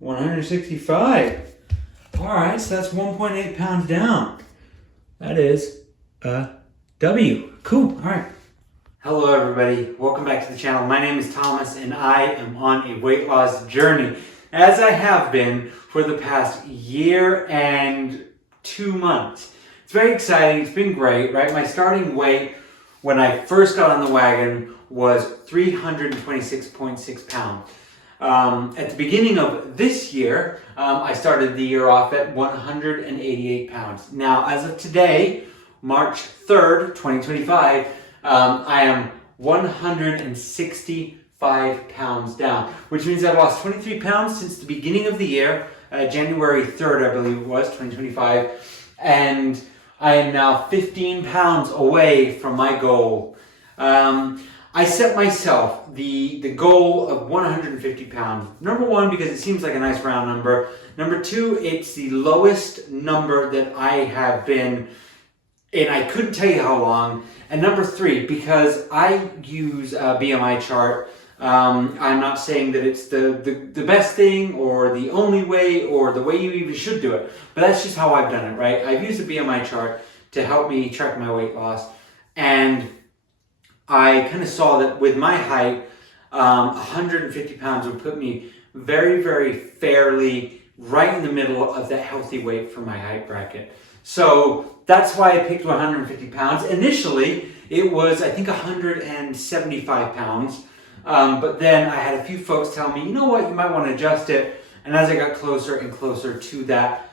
165. All right, so that's 1.8 pounds down. That is a W. Cool. All right. Hello, everybody. Welcome back to the channel. My name is Thomas, and I am on a weight loss journey, as I have been for the past year and 2 months. It's very exciting. It's been great, right? My starting weight when I first got on the wagon was 326.6 pounds. At the beginning of this year, I started the year off at 188 pounds. Now, as of today, March 3rd, 2025, I am 165 pounds down, which means I've lost 23 pounds since the beginning of the year, January 3rd, I believe it was, 2025, and I am now 15 pounds away from my goal. I set myself the goal of 150 pounds. Number one, because it seems like a nice round number. Number two, it's the lowest number that I have been in, I couldn't tell you how long. And number three, because I use a BMI chart. I'm not saying that it's the best thing or the only way or the way you even should do it, but that's just how I've done it, right? I've used a BMI chart to help me track my weight loss, and I kind of saw that with my height, 150 pounds would put me very, very fairly right in the middle of that healthy weight for my height bracket. So that's why I picked 150 pounds. Initially, it was, I think, 175 pounds. But then I had a few folks tell me, you know what, you might want to adjust it. And as I got closer and closer to that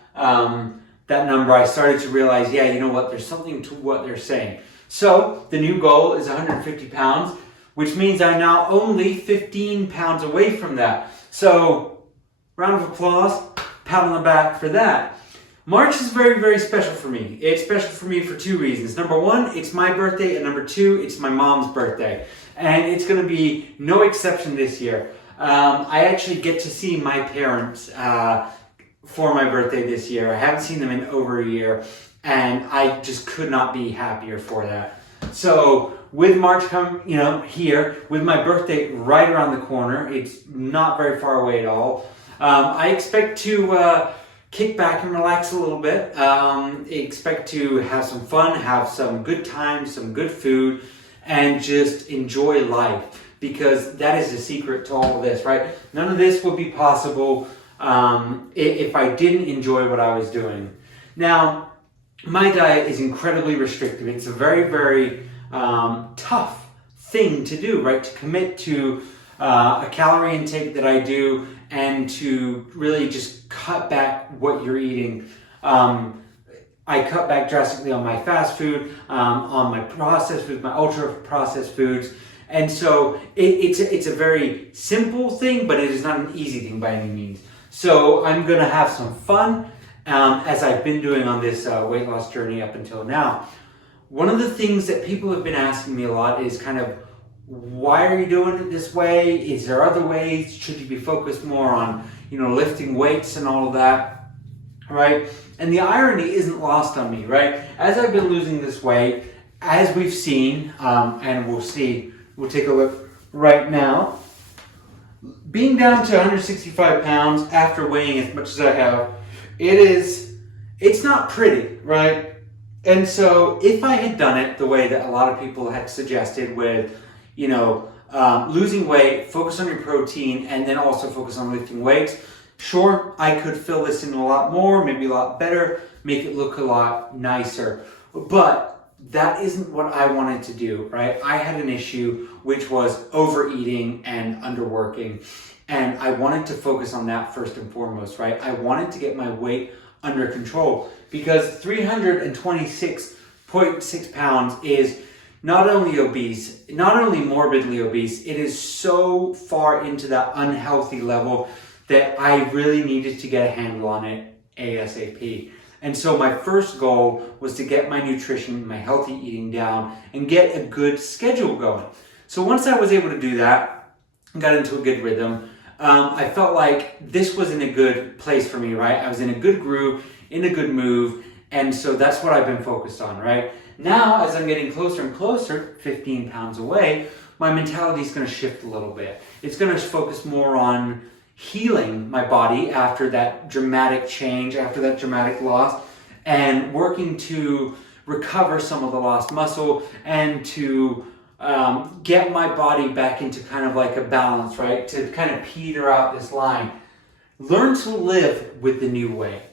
number, I started to realize, yeah, you know what, there's something to what they're saying. So the new goal is 150 pounds, which means I'm now only 15 pounds away from that. So round of applause, pat on the back for that. March is very, very special for me. It's special for me for two reasons. Number one, it's my birthday, and number two, it's my mom's birthday. And it's going to be no exception this year. I actually get to see my parents for my birthday this year. I haven't seen them in over a year, and I just could not be happier for that. So with March here, with my birthday right around the corner, it's not very far away at all. I expect to kick back and relax a little bit. Expect to have some fun, have some good times, some good food, and just enjoy life, because that is the secret to all of this, right? None of this would be possible if I didn't enjoy what I was doing. Now, my diet is incredibly restrictive. It's a very, very tough thing to do, right? To commit to a calorie intake that I do and to really just cut back what you're eating. I cut back drastically on my fast food, on my processed foods, my ultra processed foods. And so it's a very simple thing, but it is not an easy thing by any means. So I'm going to have some fun as I've been doing on this weight loss journey up until now. One of the things that people have been asking me a lot is kind of, why are you doing it this way? Is there other ways? Should you be focused more on, lifting weights and all of that, right? And the irony isn't lost on me, right? As I've been losing this weight, as we've seen, and we'll take a look right now, being down to 165 pounds after weighing as much as I have, it's not pretty, right? And so if I had done it the way that a lot of people had suggested with, losing weight, focus on your protein, and then also focus on lifting weights, sure, I could fill this in a lot more, maybe a lot better, make it look a lot nicer. But that isn't what I wanted to do, right? I had an issue, which was overeating and underworking. And I wanted to focus on that first and foremost, right? I wanted to get my weight under control, because 326.6 pounds is not only obese, not only morbidly obese, it is so far into that unhealthy level that I really needed to get a handle on it ASAP. And so my first goal was to get my nutrition, my healthy eating down, and get a good schedule going. So once I was able to do that, got into a good rhythm, I felt like this was in a good place for me, right? I was in a good groove, in a good move, and so that's what I've been focused on, right? Now, as I'm getting closer and closer, 15 pounds away, my mentality is going to shift a little bit. It's going to focus more on, healing my body after that dramatic change, after that dramatic loss, and working to recover some of the lost muscle and to get my body back into kind of like a balance, right? To kind of peter out this line. Learn to live with the new way.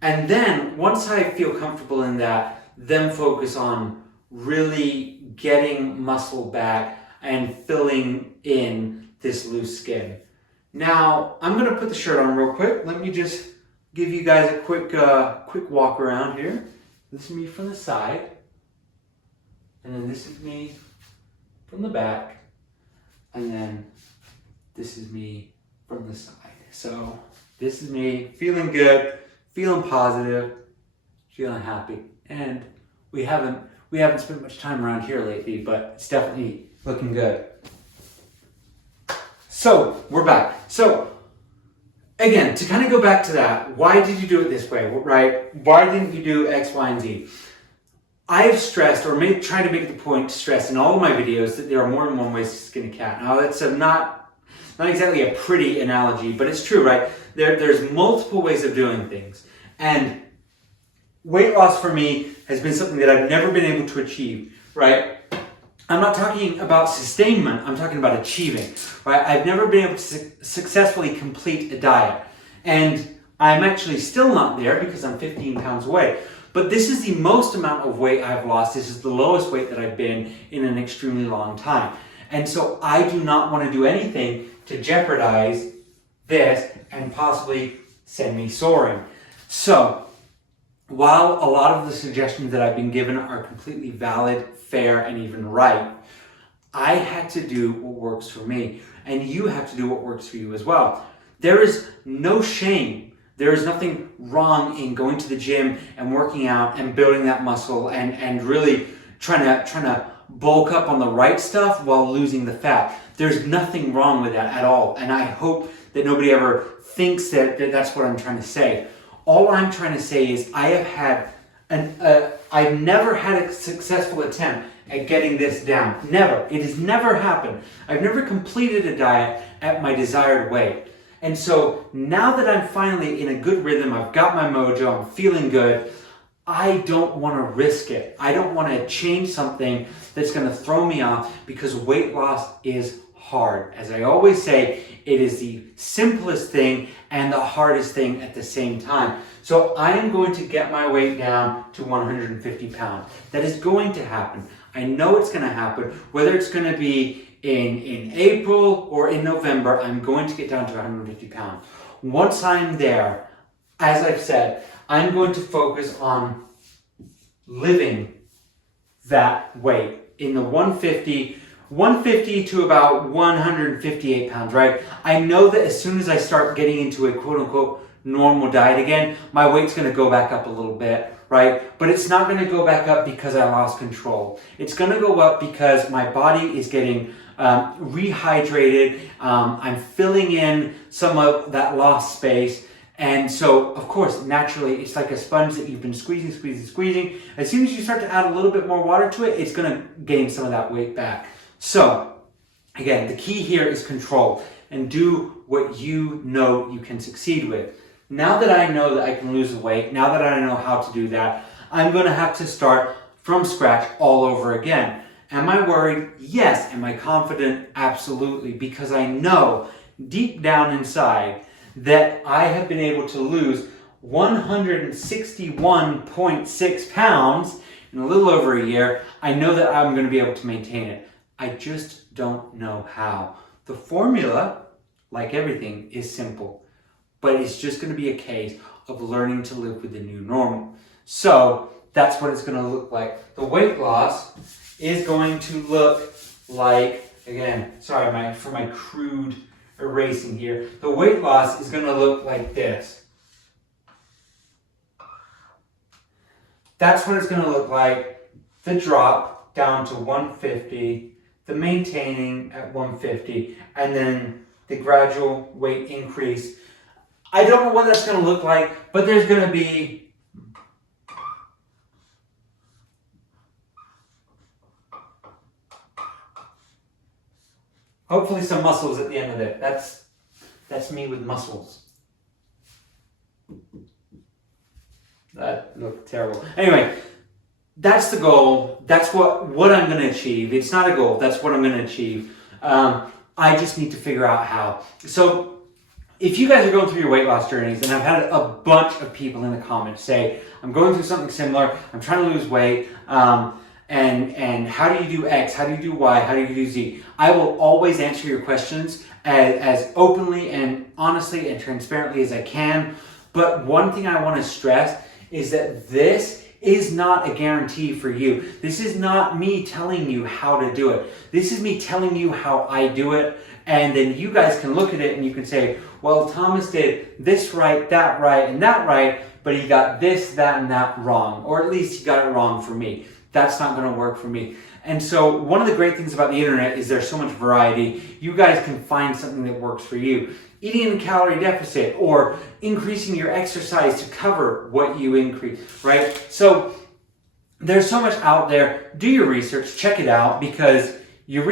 And then once I feel comfortable in that, then focus on really getting muscle back and filling in this loose skin. Now, I'm going to put the shirt on real quick. Let me just give you guys a quick walk around here. This is me from the side. And then this is me from the back. And then this is me from the side. So this is me feeling good, feeling positive, feeling happy. And we haven't spent much time around here lately, but it's definitely looking good. So we're back. So again, to kind of go back to that, why did you do it this way, right? Why didn't you do X, Y, and Z? I've stressed, or tried to make the point to stress in all of my videos, that there are more than one ways to skin a cat. Now that's not exactly a pretty analogy, but it's true, right? There's multiple ways of doing things. And weight loss for me has been something that I've never been able to achieve, right? I'm not talking about sustainment, I'm talking about achieving, right? I've never been able to successfully complete a diet. And I'm actually still not there because I'm 15 pounds away. But this is the most amount of weight I've lost. This is the lowest weight that I've been in an extremely long time. And so I do not want to do anything to jeopardize this and possibly send me soaring. So while a lot of the suggestions that I've been given are completely valid, fair, and even right, I had to do what works for me. And you have to do what works for you as well. There is no shame. There is nothing wrong in going to the gym and working out and building that muscle and really trying to bulk up on the right stuff while losing the fat. There's nothing wrong with that at all. And I hope that nobody ever thinks that that's what I'm trying to say. All I'm trying to say is I've never had a successful attempt at getting this down. Never. It has never happened. I've never completed a diet at my desired weight. And so now that I'm finally in a good rhythm, I've got my mojo, I'm feeling good, I don't want to risk it. I don't want to change something that's going to throw me off, because weight loss is hard. As I always say, it is the simplest thing and the hardest thing at the same time. So I am going to get my weight down to 150 pounds. That is going to happen. I know it's going to happen. Whether it's going to be in April or in November, I'm going to get down to 150 pounds. Once I'm there, as I've said, I'm going to focus on living that weight in the 150 to about 158 pounds, right? I know that as soon as I start getting into a quote unquote normal diet again, my weight's going to go back up a little bit, right? But it's not going to go back up because I lost control. It's going to go up because my body is getting rehydrated. I'm filling in some of that lost space. And so, of course, naturally, it's like a sponge that you've been squeezing. As soon as you start to add a little bit more water to it, it's going to gain some of that weight back. So, again, the key here is control and do what you know you can succeed with. Now that I know that I can lose the weight, now that I know how to do that, I'm going to have to start from scratch all over again. Am I worried? Yes. Am I confident? Absolutely. Because I know deep down inside that I have been able to lose 161.6 pounds in a little over a year. I know that I'm going to be able to maintain it. I just don't know how. The formula, like everything, is simple, but it's just going to be a case of learning to live with the new normal. So that's what it's going to look like. The weight loss is going to look like, again, sorry for my crude erasing here. The weight loss is going to look like this. That's what it's going to look like. The drop down to 150, the maintaining at 150, and then the gradual weight increase. I don't know what that's going to look like, but there's going to be hopefully some muscles at the end of it. That's That's me with muscles. That looked terrible. Anyway, that's the goal. That's what I'm going to achieve. It's not a goal. That's what I'm going to achieve. I just need to figure out how. So if you guys are going through your weight loss journeys, and I've had a bunch of people in the comments say, I'm going through something similar, I'm trying to lose weight, and how do you do X, how do you do Y, how do you do Z? I will always answer your questions as openly and honestly and transparently as I can. But one thing I want to stress is that this is not a guarantee for you. This is not me telling you how to do it. This is me telling you how I do it. And then you guys can look at it and you can say, well, Thomas did this right, and that right, but he got this, that, and that wrong. Or at least he got it wrong for me. That's not going to work for me. And so one of the great things about the internet is there's so much variety. You guys can find something that works for you. Eating in a calorie deficit or increasing your exercise to cover what you increase, right? So there's so much out there. Do your research, check it out, because you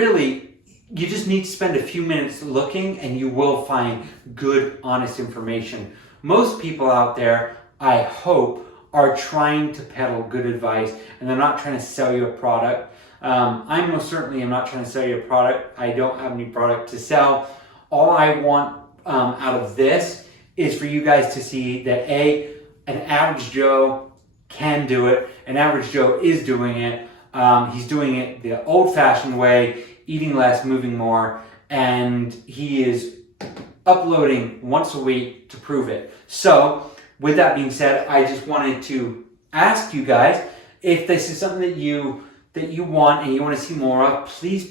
just need to spend a few minutes looking and you will find good, honest information. Most people out there, I hope, are trying to peddle good advice, and they're not trying to sell you a product. I most certainly am not trying to sell you a product. I don't have any product to sell. All I want out of this is for you guys to see that an average Joe can do it. An average Joe is doing it. He's doing it the old-fashioned way, eating less, moving more, and he is uploading once a week to prove it. So, with that being said, I just wanted to ask you guys, if this is something that you want and you want to see more of, please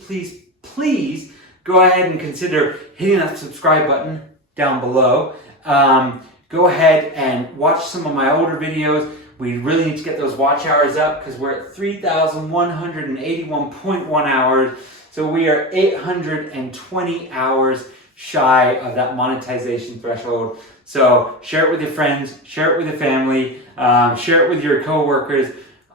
go ahead and consider hitting that subscribe button down below. Go ahead and watch some of my older videos. We really need to get those watch hours up because we're at 3,181.1 hours. So we are 820 hours shy of that monetization threshold. So share it with your friends, share it with your family, share it with your coworkers.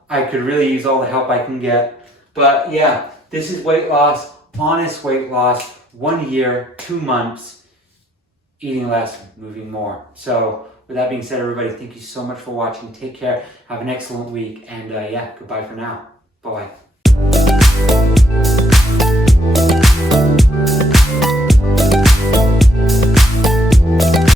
I could really use all the help I can get. But yeah, this is weight loss, honest weight loss, 1 year, 2 months, eating less, moving more. So with that being said, everybody, thank you so much for watching. Take care. Have an excellent week. And yeah, goodbye for now. Bye-bye.